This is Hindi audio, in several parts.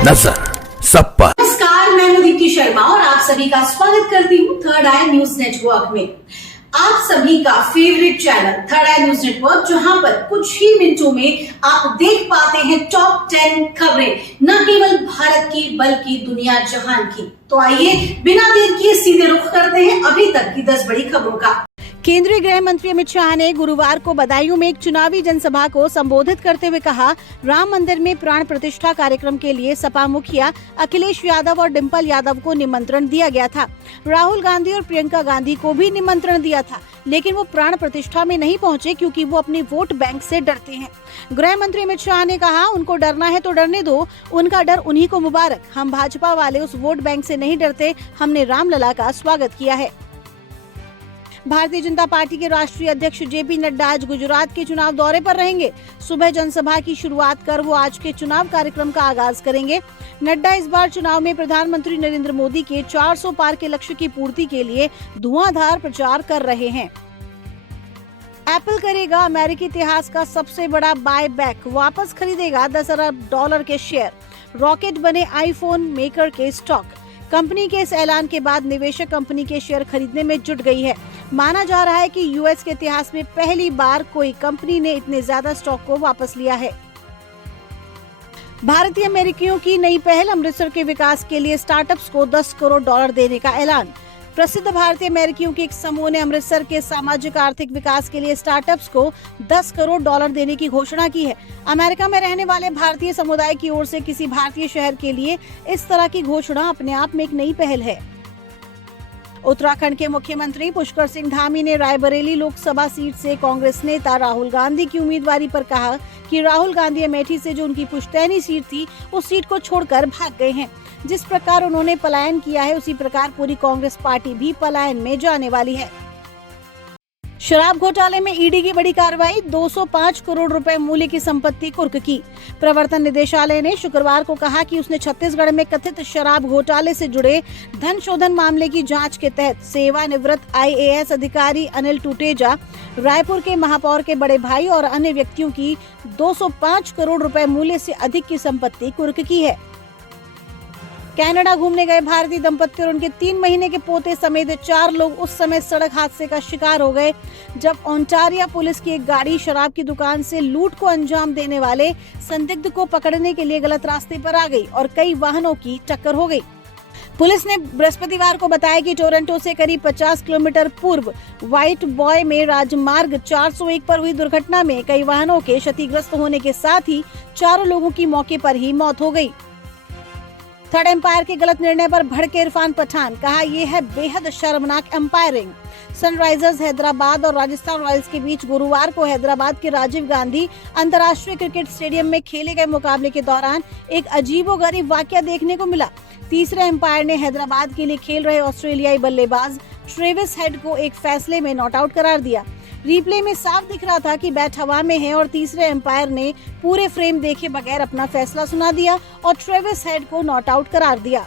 नजर सब पर। नमस्कार, मैं हूं दीप्ति शर्मा और आप सभी का स्वागत करती हूं थर्ड आई न्यूज नेटवर्क में। आप सभी का फेवरेट चैनल थर्ड आई न्यूज नेटवर्क, जहां पर कुछ ही मिनटों में आप देख पाते हैं टॉप 10 खबरें, न केवल भारत की बल्कि दुनिया जहान की। तो आइए बिना देर किए सीधे रुख करते हैं अभी तक की 10 बड़ी खबरों का। केंद्रीय गृह मंत्री अमित शाह ने गुरुवार को बदायूं में एक चुनावी जनसभा को संबोधित करते हुए कहा, राम मंदिर में प्राण प्रतिष्ठा कार्यक्रम के लिए सपा मुखिया अखिलेश यादव और डिंपल यादव को निमंत्रण दिया गया था। राहुल गांधी और प्रियंका गांधी को भी निमंत्रण दिया था, लेकिन वो प्राण प्रतिष्ठा में नहीं पहुंचे क्योंकि वो अपने वोट बैंक से डरते हैं। गृह मंत्री अमित शाह ने कहा, उनको डरना है तो डरने दो, उनका डर उन्हीं को मुबारक। हम भाजपा वाले उस वोट बैंक से नहीं डरते, हमने रामलला का स्वागत किया है। भारतीय जनता पार्टी के राष्ट्रीय अध्यक्ष जेपी नड्डा आज गुजरात के चुनाव दौरे पर रहेंगे। सुबह जनसभा की शुरुआत कर वो आज के चुनाव कार्यक्रम का आगाज करेंगे। नड्डा इस बार चुनाव में प्रधानमंत्री नरेंद्र मोदी के 400 पार के लक्ष्य की पूर्ति के लिए धुआंधार प्रचार कर रहे हैं। एप्पल करेगा अमेरिकी इतिहास का सबसे बड़ा बाय बैक, वापस खरीदेगा $10 अरब के शेयर। रॉकेट बने आईफोन मेकर के स्टॉक। कंपनी के इस ऐलान के बाद निवेशक कंपनी के शेयर खरीदने में जुट गई है। माना जा रहा है कि यूएस के इतिहास में पहली बार कोई कंपनी ने इतने ज्यादा स्टॉक को वापस लिया है। भारतीय अमेरिकियों की नई पहल, अमृतसर के विकास के लिए स्टार्टअप्स को $10 करोड़ देने का ऐलान। प्रसिद्ध भारतीय अमेरिकियों के एक समूह ने अमृतसर के सामाजिक आर्थिक विकास के लिए स्टार्टअप्स को $10 करोड़ देने की घोषणा की है। अमेरिका में रहने वाले भारतीय समुदाय की ओर से किसी भारतीय शहर के लिए इस तरह की घोषणा अपने आप में एक नई पहल है। उत्तराखंड के मुख्यमंत्री पुष्कर सिंह धामी ने रायबरेली लोकसभा सीट से कांग्रेस नेता राहुल गांधी की उम्मीदवारी पर कहा कि राहुल गांधी अमेठी से जो उनकी पुश्तैनी सीट थी, उस सीट को छोड़कर भाग गए हैं। जिस प्रकार उन्होंने पलायन किया है, उसी प्रकार पूरी कांग्रेस पार्टी भी पलायन में जाने वाली है। शराब घोटाले में ईडी की बड़ी कार्रवाई, 205 करोड़ रुपए मूल्य की संपत्ति कुर्क की। प्रवर्तन निदेशालय ने शुक्रवार को कहा कि उसने छत्तीसगढ़ में कथित शराब घोटाले से जुड़े धन शोधन मामले की जांच के तहत सेवानिवृत्त IAS अधिकारी अनिल टूटेजा, रायपुर के महापौर के बड़े भाई और अन्य व्यक्तियों की 205 करोड़ रुपए मूल्य से अधिक की संपत्ति कुर्क की है। कनाडा घूमने गए भारतीय दंपत्ति और उनके 3 महीने के पोते समेत 4 लोग उस समय सड़क हादसे का शिकार हो गए जब ओंटारियो पुलिस की एक गाड़ी शराब की दुकान से लूट को अंजाम देने वाले संदिग्ध को पकड़ने के लिए गलत रास्ते पर आ गई और कई वाहनों की टक्कर हो गई। पुलिस ने बृहस्पतिवार को बताया कि टोरंटो से करीब 50 किलोमीटर पूर्व व्हाइट बॉय में राजमार्ग 401 पर हुई दुर्घटना में कई वाहनों के क्षतिग्रस्त होने के साथ ही 4 लोगों की मौके पर ही मौत हो गई। थर्ड एम्पायर के गलत निर्णय पर भड़के इरफान पठान, कहा यह है बेहद शर्मनाक एम्पायरिंग। सनराइजर्स हैदराबाद और राजस्थान रॉयल्स के बीच गुरुवार को हैदराबाद के राजीव गांधी अंतर्राष्ट्रीय क्रिकेट स्टेडियम में खेले गए मुकाबले के दौरान एक अजीबोगरीब वाकया देखने को मिला। तीसरे एम्पायर ने हैदराबाद के लिए खेल रहे ऑस्ट्रेलियाई बल्लेबाज ट्रेविस हेड को एक फैसले में नॉट आउट करार दिया। रिप्ले में साफ दिख रहा था कि बैट हवा में है और तीसरे एम्पायर ने पूरे फ्रेम देखे बगैर अपना फैसला सुना दिया और ट्रेविस हेड को नॉट आउट करार दिया।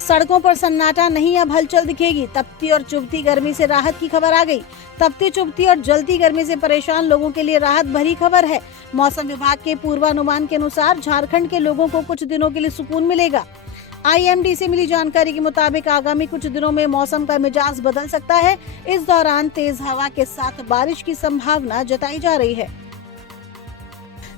सड़कों पर सन्नाटा नहीं, अब हलचल दिखेगी। तपती और चुभती गर्मी से राहत की खबर आ गई। तपती चुभती और जलती गर्मी से परेशान लोगों के लिए राहत भरी खबर है। मौसम विभाग के पूर्वानुमान के अनुसार झारखंड के लोगों को कुछ दिनों के लिए सुकून मिलेगा। IMD से मिली जानकारी के मुताबिक आगामी कुछ दिनों में मौसम का मिजाज बदल सकता है। इस दौरान तेज हवा के साथ बारिश की संभावना जताई जा रही है।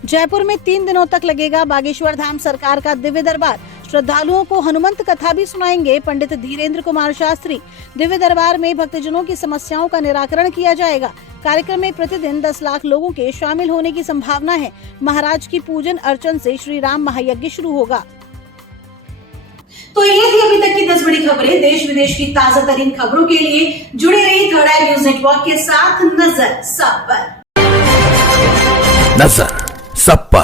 जयपुर में 3 दिनों तक लगेगा बागेश्वर धाम सरकार का दिव्य दरबार। श्रद्धालुओं को हनुमंत कथा भी सुनाएंगे पंडित धीरेन्द्र कुमार शास्त्री। दिव्य दरबार में भक्तजनों की समस्याओं का निराकरण किया जाएगा। कार्यक्रम में प्रतिदिन 10 लाख लोगों के शामिल होने की संभावना है। महाराज की पूजन अर्चन से श्री राम महायज्ञ शुरू होगा। तो ये थी अभी तक की 10 बड़ी खबरें। देश विदेश की ताजा तरीन खबरों के लिए जुड़े रहिए थर्ड आई न्यूज नेटवर्क के साथ। नजर सब पर। नजर सब पर।